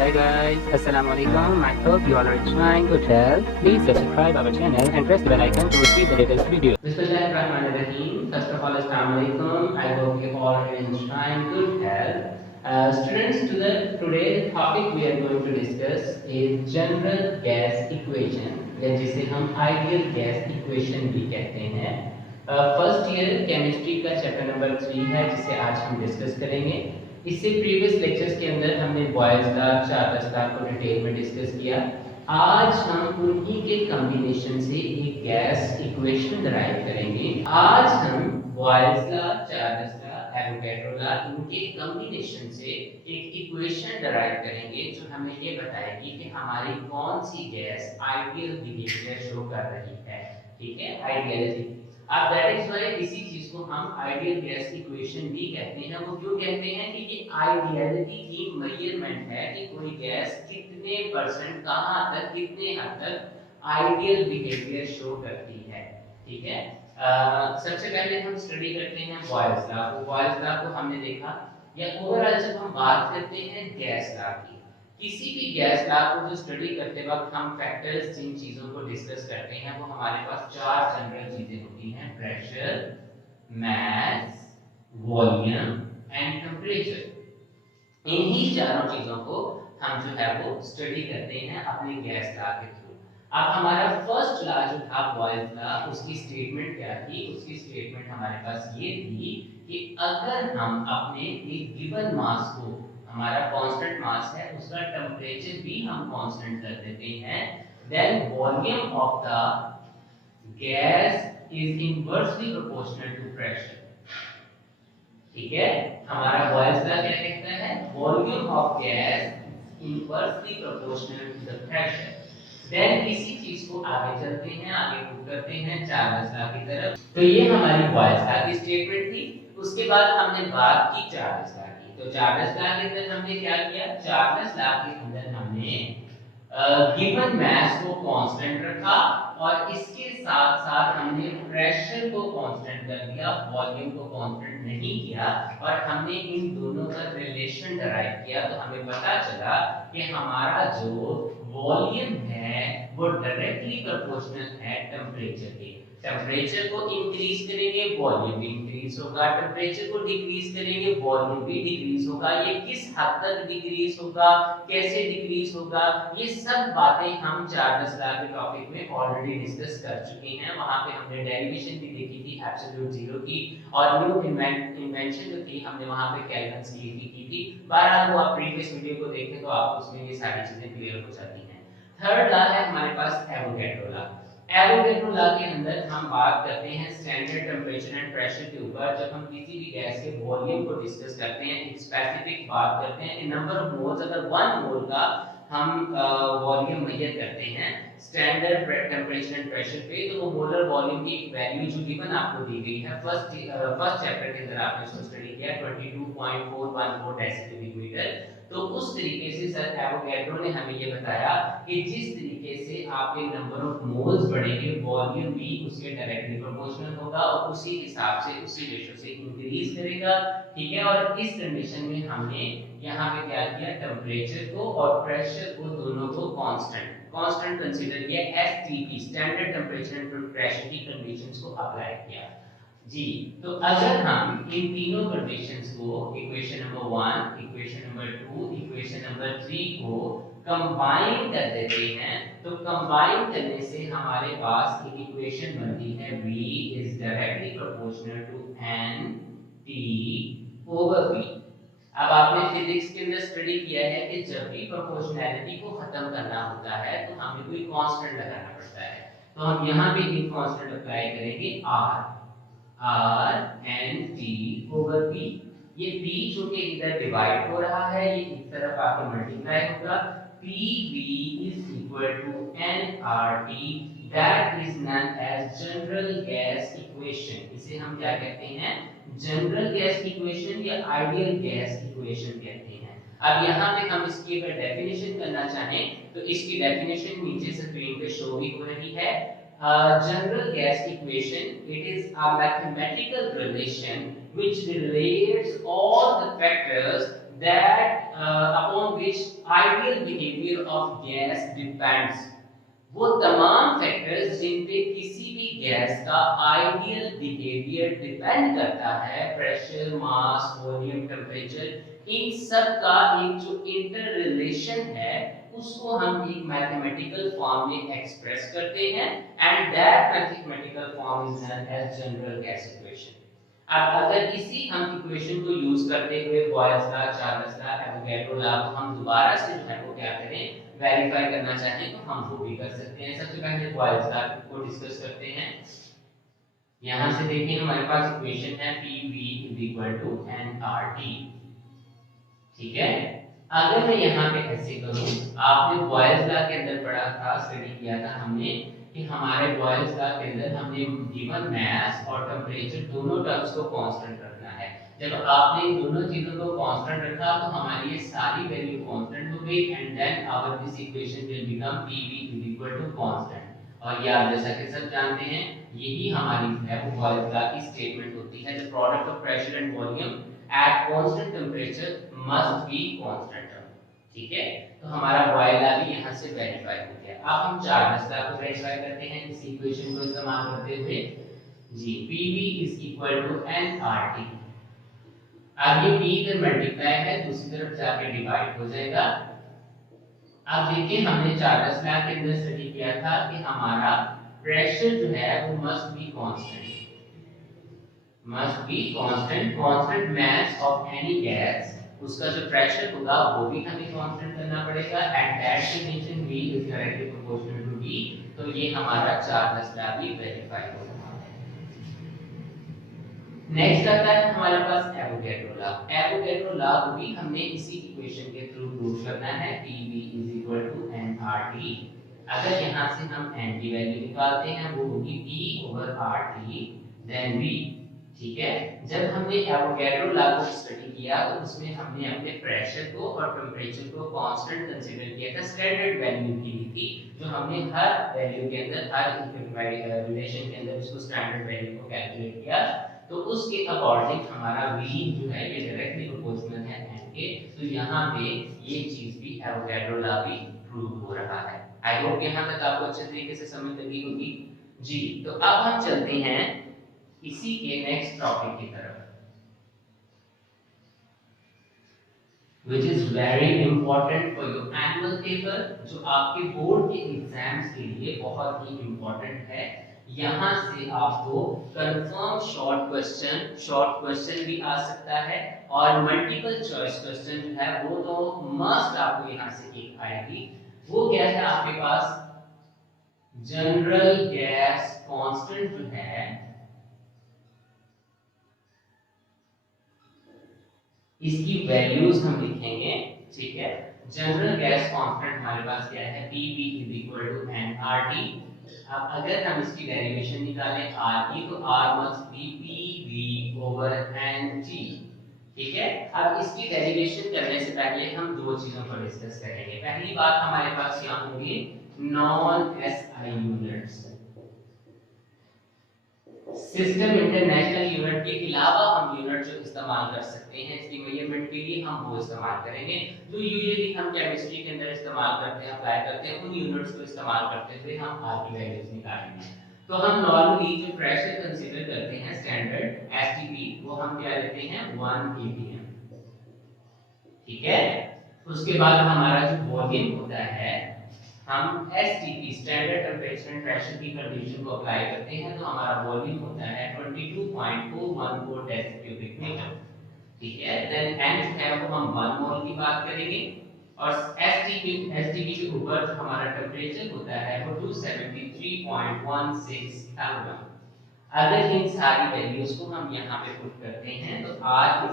Hi guys, Assalamualaikum. I hope you all are enjoying good health. Please subscribe our channel and press the bell icon to receive the latest video. Bismillahirrahmanirrahim. First of all, Assalamualaikum. I hope you all are enjoying good health. Students, today the topic we are going to discuss is general gas equation, या जिसे हम ideal gas equation भी कहते हैं। First year chemistry का chapter number 3 है जिसे आज हम डिस्कस करेंगे। इससे प्रीवियस लेक्चर्स के अंदर हमने बॉयल्स लॉ, चार्ल्स लॉ को डिटेल में डिस्कस किया। आज हम उन्हीं के कॉम्बिनेशन से एक गैस इक्वेशन डराइव करेंगे। आज हम boils law, Charles law, Avogadro law, इनके कॉम्बिनेशन से एक इक्वेशन डराइव करेंगे जो हमें ये बताएगी कि हमारी कौन सी गैस आइडियल बिहेवियर शो कर रही है। ठीक है, आइडियलिटी। अब दैट इज व्हाई इसी चीज को हम आइडियल गैस इक्वेशन भी कहते हैं। वो क्यों कहते हैं कि ये आइडियलिटी की मेजरमेंट है कि कोई गैस कितने परसेंट, कहां तक, कितने हद तक आइडियल बिहेवियर शो करती है। ठीक है, सबसे पहले हम स्टडी करते हैं बॉयल्स लॉ। बॉयल्स लॉ को हमने देखा, या ओवरऑल जब हम बात करते हैं गैस लॉ की, किसी भी गैस लॉ को जो स्टडी करते वक्त हम फैक्टर्स, जिन चीजों को डिस्कस करते हैं वो हमारे पास चार जनरल चीजें होती हैं: pressure, mass, volume and temperature. इन्हीं चारों चीजों को हम जो है वो स्टडी करते हैं अपने गैस लॉ के थ्रू। अब हमारा फर्स्ट लॉ जो था बॉयल्स लॉ, उसकी स्टेटमेंट क्या थी? उसकी स्टेटमेंट हमारे पास ये थी कि अगर हम अपने एक गिवन मास को, हमारा कांस्टेंट मास है, उसका टेम्परेचर भी हम कांस्टेंट कर देते हैं, then volume of the gas is inversely proportional to pressure. ठीक है, हमारा बॉयल्स लॉ क्या कहता है? Volume of gas inversely proportional to the pressure. Then इसी चीज को आगे चलते हैं, आगे प्रूव करते हैं चार्ल्स लॉ की तरफ। तो ये हमारी बॉयल्स लॉ की स्टेटमेंट थी। उसके बाद हमने बात की चार्ल्स लॉ की। तो चार्ल्स लॉ के अंदर हमने क्या किया? चार्ल्स लॉ के अंदर हमने गिवन मास को कांस्टेंट रखा और इसके साथ साथ हमने प्रेशर को कांस्टेंट कर दिया, वॉल्यूम को कांस्टेंट नहीं किया, और हमने इन दोनों का रिलेशन डराइव किया। तो हमें पता चला कि हमारा जो वॉल्यूम है वो डायरेक्टली प्रोपोर्शनल है टेम्परेचर के। टेम्परेचर को इंक्रीज करेंगे, वॉल्यूम भी इंक्रीज होगा, टेम्परेचर को डिक्रीज करेंगे, वॉल्यूम भी डिक्रीज होगा। ये किस हद तक डिक्रीज होगा, कैसे डिक्रीज होगा, ये सब बातें हम चार्ल्स लॉ के टॉपिक में ऑलरेडी डिस्कस कर चुके हैं। वहां पे हमने डेरिवेशन भी देखी थी एब्सोल्यूट जीरो की, और न्यू इन्वेंशन जो थी हमने वहां पे केल्विन्स की थी। बहरहाल वो आप प्रीवियस वीडियो को देखें तो आपको उसमें ये सारी चीजें क्लियर हो जाती हैं। थर्ड लॉ है हमारे पास एवोगैड्रो लॉ। एवोगैड्रो लॉ के अंदर हम बात करते हैं स्टैंडर्ड टेम्परेचर एंड प्रेशर के ऊपर। जब हम किसी भी गैस के वॉल्यूम को डिस्कस करते हैं, एक स्पेसिफिक बात करते हैं कि नंबर ऑफ मोल्स, अगर 1 मोल का हम वॉल्यूम मेजर करते हैं स्टैंडर्ड टेम्परेचर एंड प्रेशर पे, तो वो मोलर वॉल्यूम की एक वैल्यू जो गिवन आपको दी गई है फर्स्ट चैप्टर के अंदर आपने उसको स्टडी किया 22.414 डेसिक्यूबिक मीटर। तो उस तरीके से सर एवोगैड्रो ने हमें ये बताया कि जिस तरीके से आपके नंबर ऑफ मोल्स बढ़ेंगे, वॉल्यूम भी उसके डायरेक्टली प्रोपोर्शनल होगा और उसी हिसाब से, उसी रेशो से इंक्रीज करेगा। ठीक है, और इस कंडीशन में हमने यहाँ पे क्या किया? टेम्परेचर को और प्रेशर को, दोनों को कांस्टेंट कंसीडर किया, STP standard temperature and pressure की कंडीशंस को अप्लाई किया। जी, तो अगर हम इन तीनों कंडीशंस को, equation number 1, equation number 2, equation number 3 को कंबाइन कर देते हैं, तो कंबाइन करने से हमारे पास एक इक्वेशन बनती है V is directly proportional to n T over V। अब आपने फिजिक्स के अंदर स्टडी किया है कि जब भी प्रोपोर्शनैलिटी को खत्म करना होता है तो हमें कोई कांस्टेंट लगाना पड़ता है। तो हम यहाँ पे एक कांस्टेंट अप्लाई करेंगे R N T over P. ये P जो कि इधर डिवाइड हो रहा है, ये इस तरफ आके मल्टीप्लाई होगा। PV is equal to nRT, that is known as general gas equation। इसे हम क्या कहते हैं? जनरल गैस इक्वेशन या आइडियल गैस इक्वेशन कहते हैं। अब यहाँ पे हम इसकी अगर डेफिनेशन करना चाहें तो इसकी डेफिनेशन नीचे स्क्रीन पे शो भी हो रही है। General gas equation, it is a mathematical relation which relates all the factors that upon which ideal behaviour of gas depends, वो तमाम फैक्टर्स जिन पे किसी भी गैस का आइडियल बिहेवियर डिपेंड करता है, प्रेशर, मास, वॉल्यूम, टेम्परेचर, इन सब का एक जो इंटर रिलेशन है उसको हम एक मैथमेटिकल फॉर्म में एक्सप्रेस करते हैं, and that mathematical form is known as general gas equation. अब अगर इसी हम इक्वेशन को यूज करते हुए Boyle's law, Charles law, Avogadro law को हम दोबारा से जो है वो क्या करें, वेरीफाई करना चाहें तो हम वो भी कर सकते हैं। सबसे पहले बॉयल्स लॉ को डिस्कस करते हैं। यहां से देखिए हमारे पास इक्वेशन है PV = nRT, ठीक है। अगर मैं यहाँ पे ऐसे करूं, आपने बॉयल्स लॉ के अंदर पढ़ा था, स्टडी किया था हमने कि हमारे बॉयल्स लॉ के अंदर हमने गिवन मैस और टेम्परेचर दोनों टर्म्स को कांस्टेंट रखना है। जब आपने इन दोनों चीजों को कांस्टेंट रखा तो हमारी ये सारी वैल्यू कांस्टेंट हो गई, and then our this equation will become PV = constant. और ये आप जैसा कि सब जानते हैं यही हमारी है वो बॉयल्स लॉ की स्टेटमेंट होती है, the product of pressure and volume at constant temperature must be constant. ठीक है, तो हमारा बॉयल लॉ भी यहाँ से वेरीफाई हो गया। अब हम चार्ल्स लॉ को वेरीफाई करते हैं इस इक्वेशन को इस्तेमाल करते हुए। जी, PV = nRT। अब ये P इधर मल्टीप्लाई है, दूसरी तरफ जाके डिवाइड हो जाएगा। अब देखिए हमने चार्ल्स लॉ के अंदर स्टडी किया था कि हमारा प्रेशर जो है वो must be constant mass of any gas, उसका जो प्रेशर होगा वो भी हमें कांस्टेंट करना पड़ेगा, and that condition V is directly proportional to V। तो ये हमारा चार्ल्स लॉ भी वेरीफाई हो रहा है। नेक्स्ट आता है हमारे पास एवोगैड्रो लॉ। एवोगैड्रो लॉ को भी हमने इसी इक्वेशन के थ्रू प्रूव करना है, PV = nRT। अगर यहां से हम n की वैल्यू निकालते हैं वो होगी P/RT देन V। ठीक है, जब हमने एवोगैड्रो लॉ को स्टडी किया तो उसमें हमने अपने प्रेशर को और टेम्परेचर को कांस्टेंट कंसीडर किया था, स्टैंडर्ड वैल्यू की थी जो हमने हर वैल्यू के अंदर, हर रिलेशन के अंदर उसको स्टैंडर्ड वैल्यू को कैलकुलेट किया। तो उसके अकॉर्डिंग हमारा V जो है ये डायरेक्टली प्रोपोर्शनल है n के, तो यहाँ पे ये चीज भी एवोगैड्रो लॉ भी प्रूव हो रहा है। आई होप यहाँ तक आपको अच्छे तरीके से समझ लगी होगी। जी, तो अब हम चलते हैं इसी के नेक्स्ट टॉपिक की तरफ, which is very important for your annual paper, जो आपके बोर्ड के एग्जाम्स के लिए बहुत ही इंपॉर्टेंट है। यहाँ से आपको कंफर्म शॉर्ट क्वेश्चन भी आ सकता है, और मल्टीपल चॉइस क्वेश्चन जो है वो तो मस्ट आपको यहाँ से एक आएगी। वो क्या है आपके पास, जनरल गैस कांस्टेंट जो है इसकी वैल्यूज हम लिखेंगे। ठीक है, जनरल गैस कांस्टेंट हमारे पास क्या है, PV = nRT। अब अगर हम इसकी डेरिवेशन निकालें R की, तो R मस्ट बी PV/nT। ठीक है, अब इसकी डेरिवेशन करने से पहले हम दो चीजों पर डिस्कस करेंगे। पहली बात हमारे पास यहाँ होगी non SI units, system international unit के अलावा हम यूनिट जो इस्तेमाल कर सकते हैं इसकी मेजरमेंट के लिए, हम वो इस्तेमाल करेंगे जो यूजुअली हम केमिस्ट्री के अंदर इस्तेमाल करते हैं, अप्लाई करते हैं। उन यूनिट्स को इस्तेमाल करते हुए हम R की वैल्यूज निकालेंगे। तो हम नॉर्मली जो प्रेशर कंसीडर करते हैं स्टैंडर्ड STP, वो हम क्या लेते हैं 1 atm। ठीक है, उसके बाद हमारा जो वॉल्यूम होता है, हम STP standard temperature and pressure की कंडीशन को अप्लाई करते हैं, तो हमारा वॉल्यूम होता है 22.414 डेसीक्यूबिक मीटर। ठीक है, देन n जो है वो हम 1 मोल की बात करेंगे, और STP के ऊपर जो हमारा टेम्परेचर होता है वो 273.16 केल्विन। अगर इन सारी वैल्यूज को हम यहाँ पे पुट करते हैं तो R =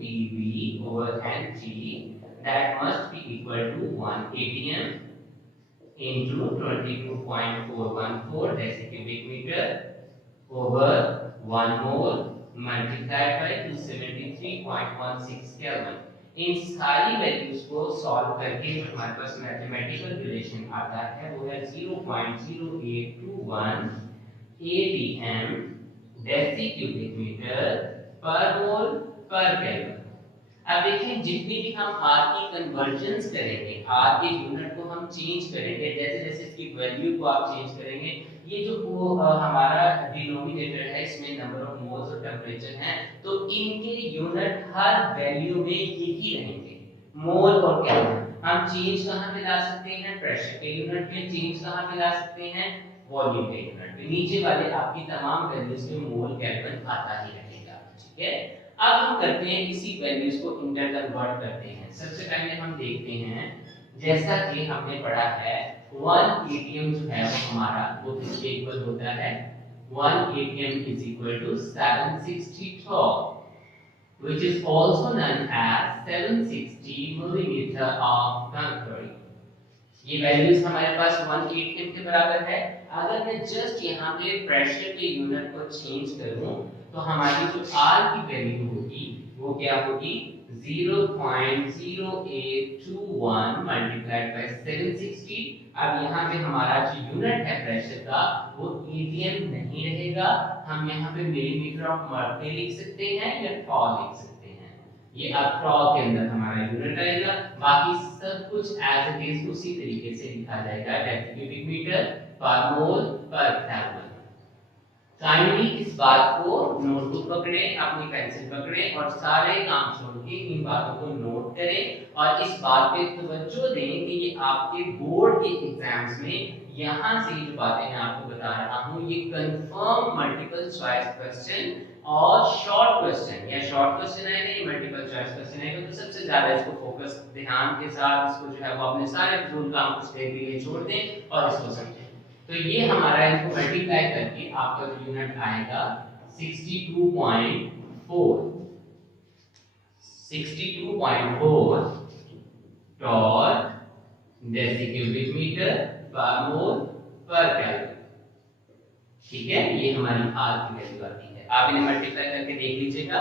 PV/nT, that must be equal to 1 atm into 22.414 decicubic meter over 1 mole multiplied by 273.16 Kelvin। इन सारी वैल्यूज को सॉल्व करके जो हमारे पास मैथमेटिकल रिलेशन आता है वो है 0.0821 atm decicubic meter per mole per Kelvin। अब देखिए जितनी भी हम आर की कन्वर्जन्स करेंगे, आर के यूनिट को हम चेंज करेंगे, जैसे जैसे इसकी वैल्यू को आप चेंज करेंगे, ये जो हमारा डिनोमिनेटर है इसमें नंबर ऑफ मोल्स और टेम्परेचर है, तो इनके यूनिट हर वैल्यू में यही रहेंगे, मोल और केल्विन। हम चेंज कहां पे ला सकते हैं? प्रेशर के यूनिट में। चेंज कहां पे ला सकते हैं? वॉल्यूम के यूनिट में। नीचे वाले आपकी तमाम वैल्यूज में मोल केल्विन आता ही रहेगा, ठीक है। अब हम करते हैं इसी वैल्यूज को इंटर कन्वर्ट करते हैं। सबसे पहले हम देखते हैं, जैसा कि हमने पढ़ा है 1 atm जो है वो हमारा वो किसके इक्वल होता है? 1 atm is equal to 760 torr, which is also known as 760 millimeter of mercury. ये वैल्यूज हमारे पास 1 atm के बराबर है। अगर मैं जस्ट यहाँ पे प्रेशर के यूनिट को चेंज करूं तो हमारी जो R की वैल्यू होगी वो क्या होगी? 0.0821 मल्टीप्लाइड बाय 760। अब यहाँ पे हमारा जो यूनिट है प्रेशर का वो atm नहीं रहेगा, हम यहाँ पे मिलीमीटर ऑफ मर्क्यूरी लिख सकते हैं या टॉर लिख सकते हैं। ये अब टॉर के अंदर हमारा यूनिट आएगा, बाकी सब कुछ एज इट इज उसी तरीके से लिखा जाएगा, डेसीक्यूबिक मीटर पर मोल पर केल्विन। काइंडली इस बात को नोटबुक पकड़ें, अपनी पेंसिल पकड़ें और सारे काम छोड़ के इन बातों को नोट करें और इस बात पे तवज्जो दें कि ये आपके बोर्ड के एग्जाम्स में यहाँ से जो बातें मैं आपको बता रहा हूँ ये कंफर्म मल्टीपल चॉइस क्वेश्चन और शॉर्ट क्वेश्चन या शॉर्ट क्वेश्चन आएगा या मल्टीपल चॉइस क्वेश्चन आएगा, तो सबसे ज्यादा इसको फोकस ध्यान के साथ इसको जो है वो अपने सारे फजूल काम कुछ देर के लिए छोड़ दें और इसको समझें। तो ये हमारा इसको मल्टीप्लाई करके आपका जो यूनिट आएगा 62.4 टॉर डेसीक्यूबिक मीटर पर मोल पर केल्विन, ठीक है। ये हमारी आर की वैल्यू आती है। आप इन्हें मल्टीप्लाई करके देख लीजिएगा,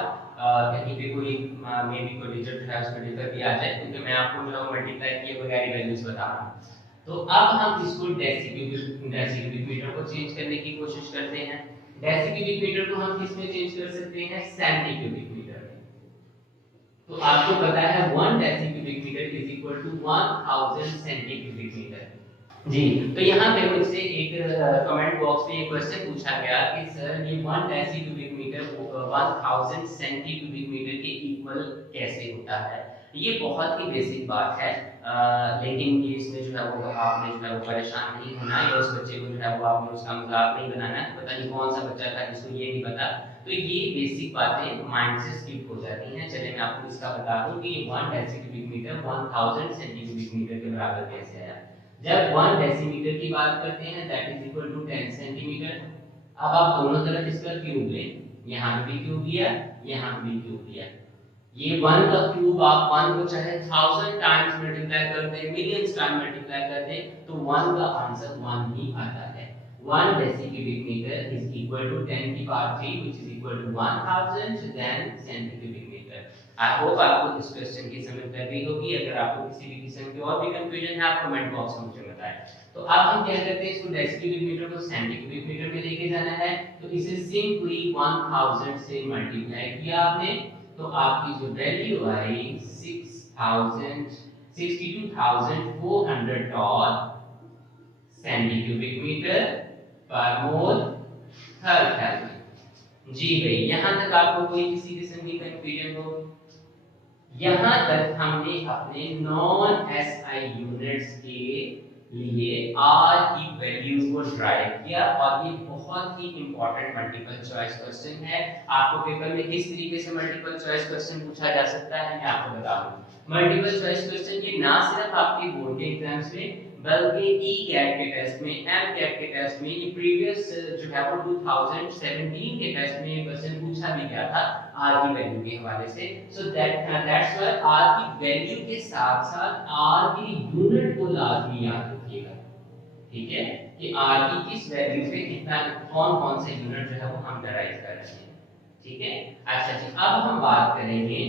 कहीं पे कोई मे बी कोई रिजल्ट है उसमें डिफर भी आ जाए, क्योंकि मैं आपको जो है मल्टीप्लाई किए बगैर वैल्यूज बता रहा हूँ। तो अब हम इसको डेसीक्यूबिक मीटर को चेंज करने की कोशिश करते हैं। डेसीक्यूबिक मीटर को हम किस में चेंज कर सकते हैं? सेंटीक्यूबिक मीटर में। तो आपको पता है 1 decicubic metre is equal to 1000 centicubic metre. जी, तो यहाँ पे मुझसे एक कमेंट बॉक्स में एक क्वेश्चन पूछा गया कि सर ये 1 डेसीक्यूबिक मीटर 1000 सेंटीक्यूबिक मीटर के इक्वल कैसे होता है? ये बहुत ही बेसिक बात है, लेकिन ये इसमें जो है वो आपने जो है वो परेशान नहीं होना है, उस बच्चे को जो है वो आपने उसका मजाक नहीं बनाना है। पता नहीं कौन सा बच्चा था जिसको ये नहीं पता, तो ये बेसिक बातें माइंड से स्किप हो जाती हैं। चलिए मैं आपको इसका बता दूं कि ये 1 डेसीक्यूबिक मीटर 1000 सेंटीक्यूबिक मीटर के बराबर कैसे आया। जब 1 डेसीमीटर की बात करते हैं that is equal to 10 centimetre. अब आप दोनों तरफ इसका क्यूब लें, यहाँ पे भी क्यूब लिया, यहाँ पे भी क्यूब लिया। ये 1 का क्यूब आप 1 को चाहे 1000 टाइम्स मल्टीप्लाई कर दें, मिलियंस टाइम मल्टीप्लाई कर दें, तो 1 का आंसर 1 ही आता है। 1 decicubic metre is equal to 10 की power 3 which is equal to 1000 then centicubic metre. I hope आपको इस क्वेश्चन की समझ लग गई होगी। अगर आपको किसी भी किस्म की और भी कंफ्यूजन है आप कमेंट बॉक्स में मुझे बताएं। तो अब हम क्या करते हैं, इसको डेसीक्यूबिक मीटर को सेंटीक्यूबिक मीटर में लेके जाना है, तो इसे सिंपली 1000 से मल्टीप्लाई किया आपने, तो आपकी जो वैल्यू आई 62,400 टॉर सेंटीक्यूबिक मीटर पर मोल हर केल्विन। जी भाई, यहां तक आपको कोई किसी किस्म की कंफ्यूजन हो? यहां तक हमने अपने नॉन एसआई यूनिट्स के लिए आर की वैल्यूज को ड्राइव किया, और ये बहुत ही इंपॉर्टेंट मल्टीपल चॉइस क्वेश्चन है। आपको पेपर में किस तरीके से मल्टीपल चॉइस क्वेश्चन पूछा जा सकता है मैं आपको बता दूं। मल्टीपल चॉइस क्वेश्चन ये ना सिर्फ आपके बोर्ड के एग्जाम्स में बल्कि ई कैट के टेस्ट में, एम कैट के टेस्ट में, ये प्रीवियस जो है वो 2017 के टेस्ट में ये क्वेश्चन पूछा भी गया था आर की वैल्यू के हवाले से। सो दैट्स व्हाई आर की वैल्यू के साथ साथ आर की यूनिट को लाजमी याद रखिएगा, ठीक है, कि आर की किस वैल्यू पे कितना कौन-कौन से यूनिट जो है वो हम डराइव कर रहे हैं, ठीक है। अच्छा जी, अब हम बात करेंगे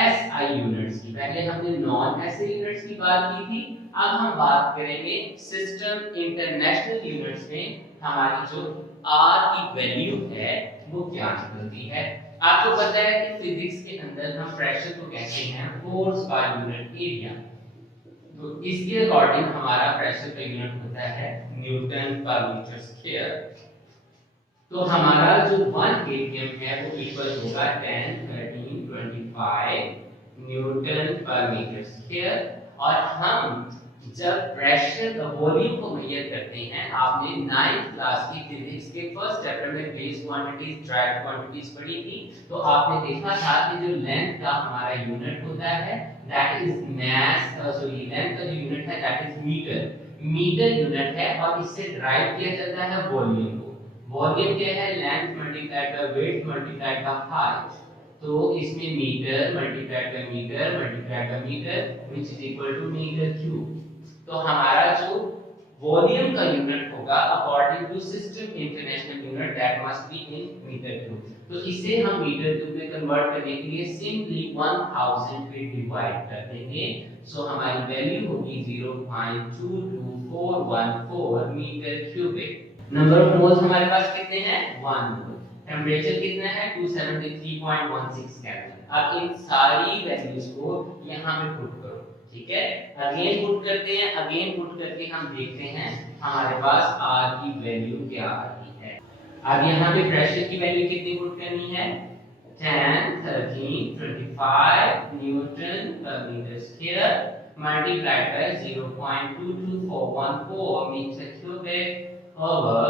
एसआई यूनिट्स की। पहले हमने नॉन एसआई यूनिट्स की बात की थी, अब हम बात करेंगे सिस्टम इंटरनेशनल यूनिट्स में हमारी जो आर की वैल्यू है वो क्या निकलती है। आपको पता है कि फिजिक्स के अंदर हम प्रेशर को कहते हैं फोर्स बाय यूनिट एरिया। तो इसके अकॉर्डिंग हमारा प्रेशर का यूनिट होता है न्यूटन पर मीटर स्क्वायर। तो हमारा जो 1 kgm है वो इक्वल होगा 10 13 25 न्यूटन पर मीटर स्क्वायर। और हम जब प्रेशर का वॉल्यूम को मेजर करते हैं, आपने 9th क्लास की फिजिक्स के फर्स्ट चैप्टर में बेस क्वांटिटीज ड्राइव क्वांटिटीज पढ़ी थी, तो आपने देखा था कि जो लेंथ का हमारा यूनिट होता है that is mass, sorry length का जो यूनिट है that is metre, metre unit है। और इससे ड्राइव किया जाता है वॉल्यूम को। वॉल्यूम क्या है? Length multiplied by width multiplied by height. तो इसमें metre multiplied by metre multiplied by metre which is equal to metre cube. तो हमारा जो वॉल्यूम का यूनिट होगा according to system international unit that must be in metre cube. तो इसे हम मीटर क्यूब में कन्वर्ट करने के लिए सिंपली 1000 पे डिवाइड कर देंगे। सो हमारी वैल्यू होगी 0.22414 metre cubic. Number of moles हमारे पास कितने हैं? 1 मोल। टेंपरेचर कितना है? 273.16 केल्विन। अब इन सारी वैल्यूज को यहां पे पुट करो, ठीक है? अगेन पुट करते हैं, अगेन पुट करके हम देखते हैं हमारे पास R की वैल्यू क्या आती है। अब यहां पे प्रेशर की वैल्यू कितनी पुट करनी है? 10 13 25 न्यूटन पर metre square multiplied by 0.22414 meter cubic over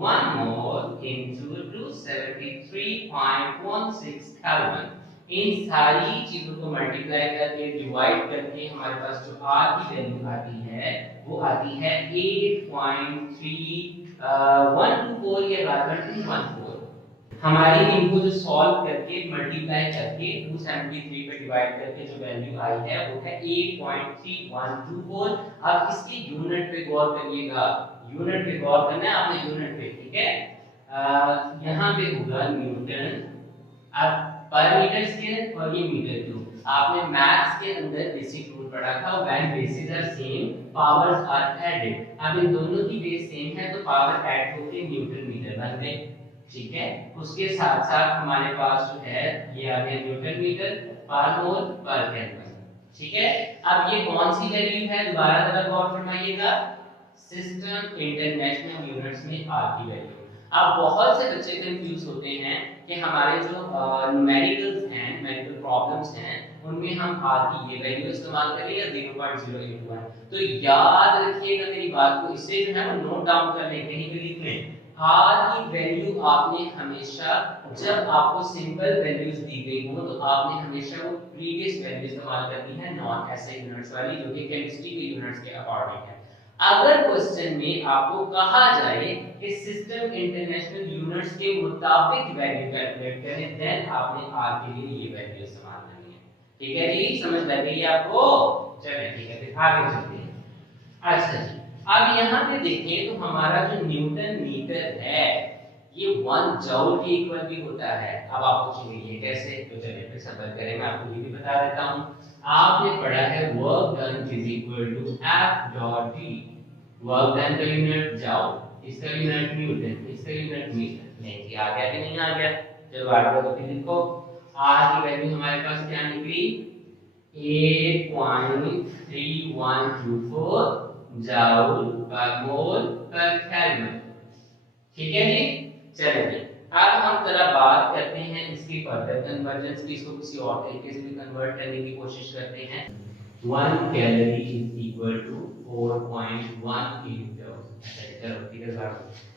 1 mole into 273.16 Kelvin। इन सारी चीजों को मल्टीप्लाई करके डिवाइड करके हमारे पास जो R की वैल्यू आती है वो आती है 8.3124 या rather 214। हमारी इनको जो सॉल्व करके मल्टीप्लाई करके 273 पे डिवाइड करके जो वैल्यू आई है वो है 8.3124। अब इसकी यूनिट पे गौर करिएगा, यूनिट पे गौर करना है आपने, यूनिट पे, ठीक है? यहाँ पे होगा न्यूटन अब पर मीटर स्क्वायर और ये मीटर क्यूब। आपने मैथ्स के अंदर बेसिक रूल पढ़ा था, when bases are same powers are added. अब इन दोनों की बेस सेम है तो पावर ऐड होके न्यूटन मीटर बन गए, ठीक है? उसके साथ साथ हमारे पास जो है ये आ गया न्यूटन मीटर पर मोल पर केल्विन, ठीक है? अब ये कौन सी वैल्यू है? दोबारा जरा गौर फरमाइएगा, सिस्टम इंटरनेशनल यूनिट्स में आर की वैल्यू। अब बहुत से बच्चे कंफ्यूज होते हैं कि हमारे जो न्यूमेरिकल्स हैं, न्यूमेरिकल प्रॉब्लम्स हैं, उनमें हम आर की ये वैल्यू इस्तेमाल करें या 0.081। तो याद रखिएगा मेरी बात को, इससे जो है वो नोट डाउन कर लें, कहीं पे लिख लें। आर की वैल्यू आपने हमेशा, जब आपको सिंपल वैल्यूज दी गई हो तो आपने हमेशा वो प्रीवियस वैल्यू इस्तेमाल करनी है, नॉन एसआई यूनिट्स वाली, जो कि केमिस्ट्री के यूनिट्स के अकॉर्डिंग है। अगर क्वेश्चन में आपको कहा जाए कि सिस्टम इंटरनेशनल यूनिट्स के मुताबिक वैल्यू कैलकुलेट करें, देन आपने आर के लिए ये वैल्यू इस्तेमाल करनी है, ठीक है जी? समझ लग गई आपको? चलिए ठीक है, फिर आगे चलते हैं। अच्छा जी, अब यहाँ पे देखें तो हमारा जो न्यूटन मीटर है ये 1 जूल के इक्वल भी होता है। अब आप पूछेंगे ये कैसे? तो चलिए फिर सबर करें, मैं आपको ये भी बता देता हूँ। आपने पढ़ा है work done is equal to F dot T. Work done का यूनिट जूल, इसका यूनिट न्यूटन, इसका यूनिट मीटर। नहीं आ गया कि नहीं आ गया? चलो आगे तो फिर लिखो। आर की वैल्यू हमारे पास क्या निकली? 8.3124 जूल पर मोल पर केल्विन, ठीक है जी? चलिए अब हम जरा बात करते हैं इसकी फर्दर कन्वर्जेंस की, इसको किसी और तरीके से भी कन्वर्ट करने की कोशिश करते हैं। 1 calorie is equal to 4.18 joule. चलो ठीक है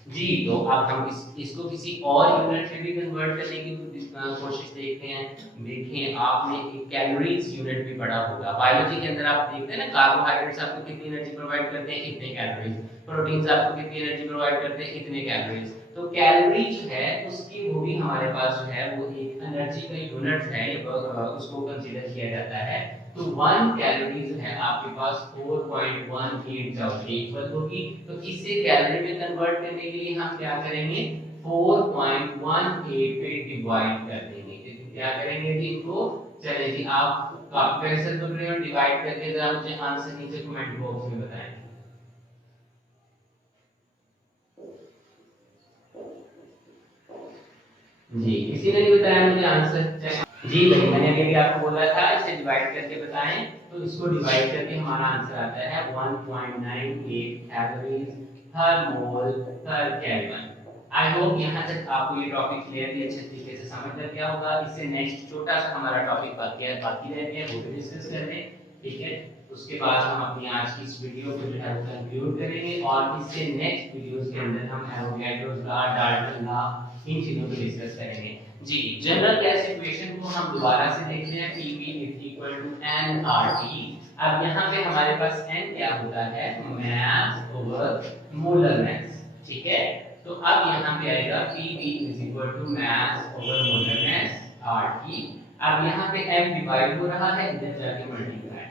जी। तो अब हम इसको किसी और यूनिट में भी कन्वर्ट करने की कोशिश देखते हैं। देखें, आपने एक कैलोरीज यूनिट भी पढ़ा होगा बायोलॉजी के अंदर। आप देखते हैं ना, कार्बोहाइड्रेट्स आपको कितनी एनर्जी प्रोवाइड करते हैं? इतने कैलोरीज। प्रोटीन्स आपको कितनी एनर्जी प्रोवाइड करते हैं? इतने कैलोरीज। तो कैलोरी जो है उसकी वो भी हमारे पास जो है वो एक एनर्जी का यूनिट है, उसको कंसीडर किया जाता है। तो 1 कैलोरी जो है आपके पास 4.18 जूल के इक्वल होगी। तो इसे कैलोरी में कन्वर्ट करने के लिए हम क्या करेंगे? 4.18 पे डिवाइड कर देंगे। तो क्या करेंगे जी इनको? चलिए जी, आप कैसे कर रहे हो डिवाइड करके? जरा मुझे आंसर नीचे कमेंट बॉक्स में बताएं। जी, किसी ने नहीं बताया मुझे आंसर। जी भाई, मैंने अभी आपको बोला था इसे डिवाइड करके बताएं, तो इसको डिवाइड करके हमारा आंसर आता है 1.98 कैलोरीज हर मोल पर केल्विन। आई होप यहाँ तक आपको ये टॉपिक क्लियरली अच्छे तरीके से समझ लग गया होगा। इससे नेक्स्ट छोटा सा हमारा टॉपिक बाकी रह गया, वो भी डिस्कस कर लें, ठीक है। उसके बाद हम अपनी आज की इस वीडियो को जो है वो कंक्लूड करेंगे और इससे नेक्स्ट वीडियोस के अंदर हम एवोगैड्रोस लॉ, डाल्टन लॉ, इन चीजों को डिस्कस करेंगे। जी, जनरल गैस इक्वेशन को हम दोबारा से देखते हैं, Pv nRT। अब यहाँ पे हमारे पास n क्या होता है, मास ओवर मोलर मास, ठीक है। तो अब यहाँ पे आएगा Pv मास ओवर मोलर मास RT। अब यहाँ पे m डिवाइड हो रहा है, इधर जाके मल्टीप्लाई,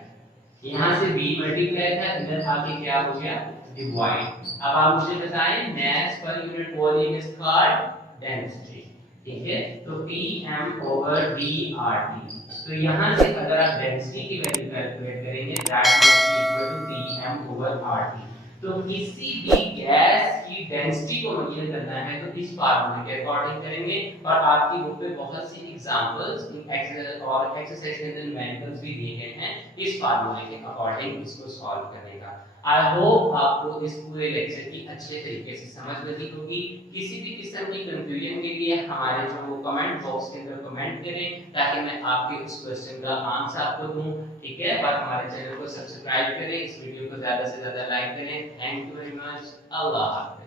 यहाँ से b मल्टीप्लाई था, इधर आके क्या हो गया, डिवाइड। अब आप मुझे बताएं मास पर unit volume is called density, ठीक है। तो Pm ओवर dRT, तो यहाँ से अगर आप डेंसिटी की वैल्यू कैलकुलेट करेंगे that must be equal to Pm over RT। तो किसी भी गैस की डेंसिटी को मेजर करना है तो इस फार्मूले के अकॉर्डिंग करेंगे, और आपकी बुक में बहुत सी एग्जांपल्स और एक्सरसाइज के अंदर न्यूमेरिकल्स भी दिए गए हैं इस फार्मूले के अकॉर्डिंग इसको सॉल्व करने का। आई होप आपको इस पूरे लेक्चर की अच्छे तरीके से समझ लगी होगी। किसी भी किस्म की कंफ्यूजन के लिए हमारे जो कमेंट बॉक्स के अंदर कमेंट करें ताकि मैं आपके उस क्वेश्चन का आंसर आपको दूं, ठीक है। और हमारे चैनल को सब्सक्राइब करें, इस वीडियो को ज्यादा से ज्यादा लाइक करें। Thank you very much. अल्लाह हाफ़िज़।